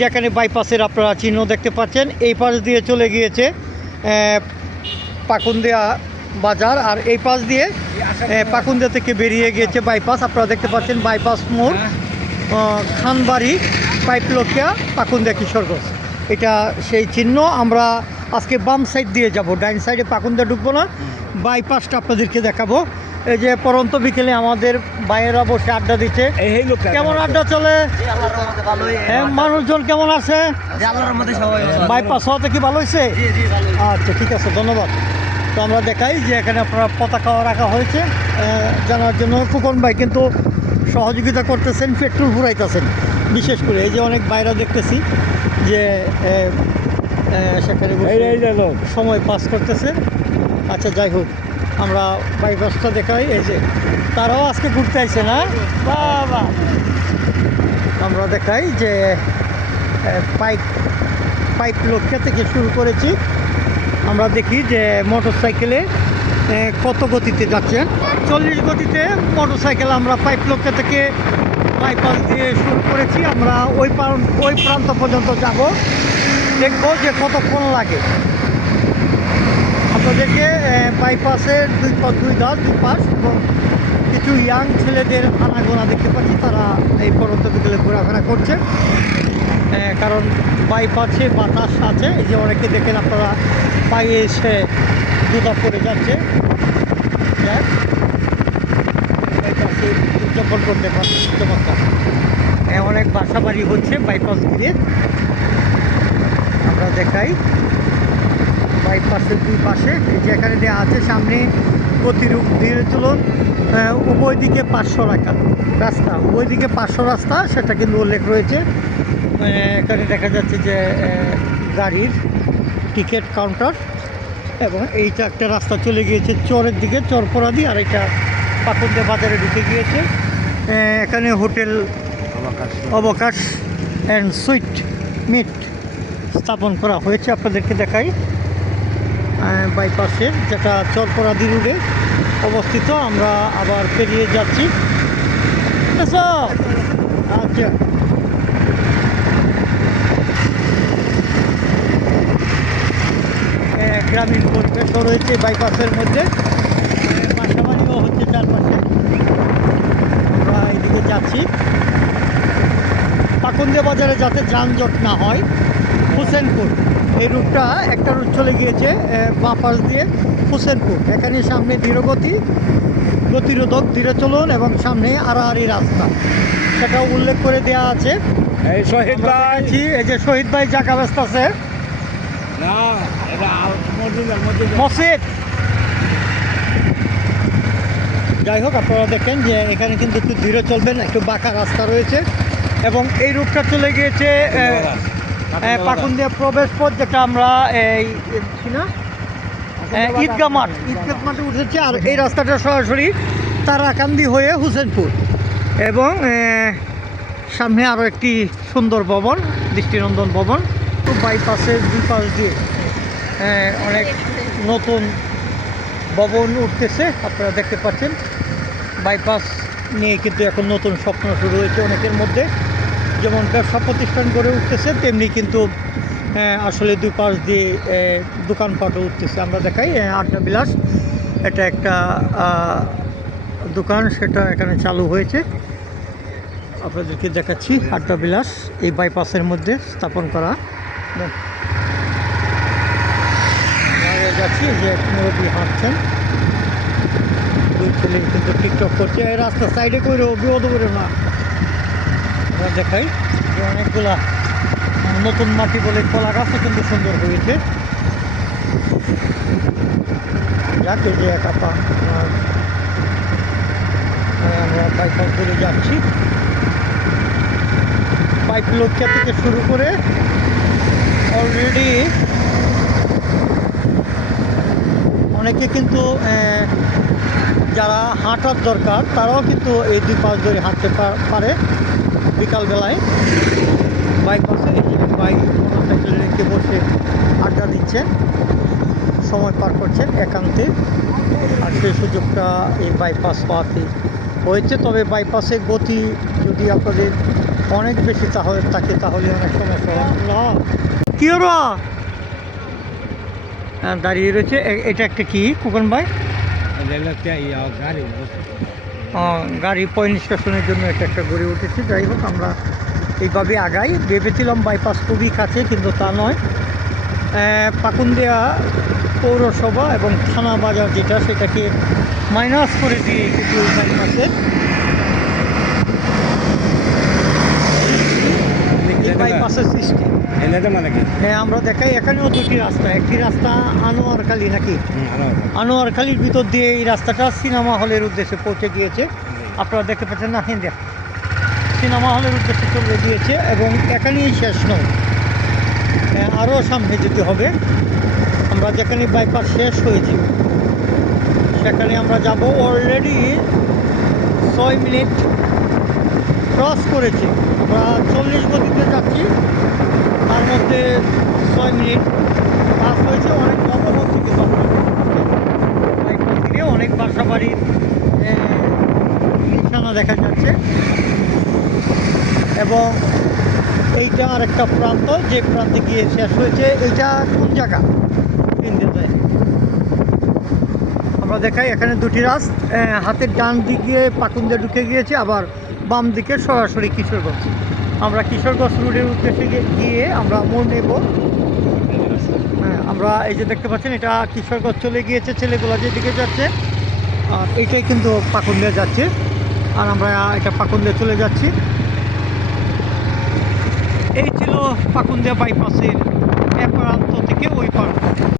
যেখানে বাইপাসের আপনারা চিহ্ন দেখতে পাচ্ছেন, এই পাশ দিয়ে চলে গিয়েছে পাকুন্দিয়া বাজার, আর এই পাশ দিয়ে পাকুন্দিয়া থেকে বেরিয়ে গিয়েছে বাইপাস। আপনারা দেখতে পাচ্ছেন বাইপাস মোড়, খানবাড়ি, পাইপলকিয়া, পাকুন্দিয়া কিশোরগঞ্জ, এটা সেই চিহ্ন। আমরা আজকে বাম সাইড দিয়ে যাব, ডাইন সাইডে পাকুন্দিয়া ঢুকবো না, বাইপাসটা আপনাদেরকে দেখাবো। এই যে পরন্ত বিকেলে আমাদের ভাইয়েরা বসে আড্ডা দিচ্ছে। কেমন আড্ডা চলে? হ্যাঁ, মানুষজন কেমন আছে? বাইপাস হওয়াতে কি ভালো হয়েছে? আচ্ছা, ঠিক আছে, ধন্যবাদ। তো আমরা দেখাই যে এখানে আপনারা পতাকাও রাখা হয়েছে জানার জন্য। ফুকন ভাই কিন্তু সহযোগিতা করতেছেন, পেট্রোল ফুরাইতেছেন বিশেষ করে। এই যে অনেক বাইরে দেখতেছি যে সেখানে সময় পাস করতেছে। আচ্ছা, যাই হোক, আমরা বাইপাসটা দেখাই। এই যে তারাও আজকে ঘুরতে আসছে না, বাবা। আমরা দেখাই যে পাইপলকিয়া থেকে শুরু করেছি। আমরা দেখি যে মোটর সাইকেলে কত গতিতে যাচ্ছেন। 40 গতিতে মোটর সাইকেল আমরা পাইপলকিয়া থেকে বাইপাস দিয়ে শুরু করেছি। আমরা ওই প্রান্ত পর্যন্ত যাব, দেখবো যে কতক্ষণ লাগে। আপনাদেরকে বাইপাসের দুই পাশ এবং কিছু ইয়াং ছেলেদের আনাগোনা দেখতে পাচ্ছি, তারা এই পরন্ত বিকেলে ঘোরাফেরা করছে, কারণ বাইপাসে বাতাস আছে। এই যে অনেকে দেখেন আপনারা পায়ে এসে জুতা পরে যাচ্ছে, বাইপাসে উদযাপন করতে পারছে চমৎকার। অনেক বাসা বাড়ি হচ্ছে বাইপাস ঘিরে। আমরা দেখাই বাইপাসের দুই পাশে যেখানে দেওয়া আছে সামনে গতিরূপ ধীরে চলুন, উভয় দিকে 500 রাস্তা, উভয় দিকে 500 রাস্তা, সেটা কিন্তু উল্লেখ রয়েছে। এখানে দেখা যাচ্ছে যে গাড়ির টিকিট কাউন্টার, এবং এইটা একটা রাস্তা চলে গিয়েছে চরের দিকে, চরপরাদি, আর এটা পাকুন্দিয়া বাজারে ঢুকে গিয়েছে। এখানে হোটেল অবকাশ অ্যান্ড সুইট মিট স্থাপন করা হয়েছে। আপনাদেরকে দেখাই বাইপাসের, যেটা চরপরাদি রোডে অবস্থিত। আমরা আবার পেরিয়ে যাচ্ছি। আচ্ছা, গ্রামীণ পরিবেশও রয়েছে বাইপাসের মধ্যে, বাসাবাড়িও হচ্ছে চারপাশে। আমরা এদিকে যাচ্ছি পাকুন্দিয়া বাজারে যাতে যানজট না হয়। হুসেনপুর এই রুটটা, একটা রুট চলে গিয়েছে বাঁ পাশ দিয়ে হুসেনপুর। এখানে সামনে ধীরগতি, গতিরোধক ধীরে চলুন, এবং সামনে আড়াআড়ি রাস্তা, সেটা উল্লেখ করে দেওয়া আছে। এই শহীদ ভাই, এই যে শহীদ ভাই জায়গা ব্যস্ত আছে, মসজিদ। যাই হোক, আপনারা দেখেন যে এখানে কিন্তু একটু ধীরে চলবেন, একটু বাঁকা রাস্তা রয়েছে, এবং এই রুটটা চলে গিয়েছে পাকুন্দিয়া প্রবেশ পথ, যেটা আমরা এই ঈদগাহ মাঠে উঠেছি। আর এই রাস্তাটা সরাসরি তারাকান্দি হয়ে হুসেনপুর, এবং সামনে আরও একটি সুন্দর ভবন, দৃষ্টিনন্দন ভবন। বাইপাসের দুই পাশ দিয়ে অনেক নতুন ভবন উঠতেছে, আপনারা দেখতে পাচ্ছেন। বাইপাস নিয়ে কিন্তু এখন নতুন স্বপ্ন শুরু হয়েছে অনেকের মধ্যে। যেমন ব্যবসা প্রতিষ্ঠান গড়ে উঠতেছে, তেমনি কিন্তু আসলে দুই পাশ দিয়ে দোকানপাটও উঠতেছে। আমরা দেখাই আড্ডা বিলাস, এটা একটা দোকান, সেটা এখানে চালু হয়েছে। আপনাদেরকে দেখাচ্ছি আড্ডা বিলাস এই বাইপাসের মধ্যে স্থাপন করা। যাচ্ছি যে নদী হাঁটছেন, দুই ছেলে কিন্তু টিকটক করছে এই রাস্তার সাইডে করে, বিপদ করে না। আমরা দেখাই যে অনেকগুলা নতুন মাটি বলে কলা গাছও কিন্তু সুন্দর হয়েছে। যাকে যে একা পা আমরা বাইপাস করে যাচ্ছি। পাইপলকিয়া থেকে শুরু করে অলরেডি অনেকে কিন্তু যারা হাঁটার দরকার তারাও কিন্তু এই দুই পাশ ধরে হাঁটতে পারে বিকালবেলায়। বাইপাসে বাইক মোটরসাইকেল রেখে বসে আড্ডা দিচ্ছেন, সময় পার করছেন একান্তে। আর সেই সুযোগটা এই বাইপাস পাওয়াতে হয়েছে। তবে বাইপাসে গতি যদি আপনাদের অনেক বেশি তাহলে তাকে তাহলে অনেক সমস্যা হয় না। কি ওরা দাঁড়িয়ে রয়েছে এটা একটা কি কুকন ভাই? গাড়ি পয়েন্ট নিষ্কাশনের জন্য এটা একটা গড়ে উঠেছে। যাই হোক আমরা এইভাবে আগাই। ভেবেছিলাম বাইপাস খুবই কাছে, কিন্তু তা নয়। পাকুন্দিয়া পৌরসভা এবং থানা বাজার যেটা, সেটাকে মাইনাস করে দিয়ে কিন্তু বাইপাসের বাইপাসের সৃষ্টি। হ্যাঁ, আমরা দেখাই এখানেও দুটি রাস্তা। একটি রাস্তা আনোয়ারখালী নাকি, আনোয়ারখালীর ভিতর দিয়ে এই রাস্তাটা সিনেমা হলের উদ্দেশ্যে পৌঁছে গিয়েছে। আপনারা দেখতে পাচ্ছেন না, হিন্দে সিনেমা হলের উদ্দেশ্যে চলে গিয়েছে এবং এখানেই শেষ নয়, আরও সামনে যেতে হবে। আমরা যেখানে বাইপাস শেষ হয়েছে সেখানে আমরা যাব। অলরেডি 6 মিনিট ক্রস করেছে। আমরা 40 গতিতে যাচ্ছি, তার মধ্যে 6 মিনিট পাস হয়েছে। অনেক জনগণ থেকে বাইপাস দিয়ে অনেক বাসা বাড়ির নিশানা দেখা যাচ্ছে। এবং এইটা আর একটা প্রান্ত, যে প্রান্তে গিয়ে শেষ হয়েছে। এইটা কোন জায়গা আমরা দেখাই। এখানে দুটি হাতের ডান দিকে পাকুন্দিয়া ঢুকে গিয়েছে, আবার বাম দিকে সরাসরি কিশোরগঞ্জ। আমরা কিশোরগঞ্জ রোডের উদ্দেশ্যে গিয়ে আমরা মোড় নেব। আমরা এই যে দেখতে পাচ্ছেন, এটা কিশোরগঞ্জ চলে গিয়েছে, ছেলেগুলো যেদিকে যাচ্ছে। আর এইটাই কিন্তু পাকুন্দিয়া যাচ্ছে, আর আমরা এটা পাকুন্দিয়া চলে যাচ্ছি। এই ছিল পাকুন্দিয়া বাইপাসের এক প্রান্ত থেকে ওই প্রান্ত।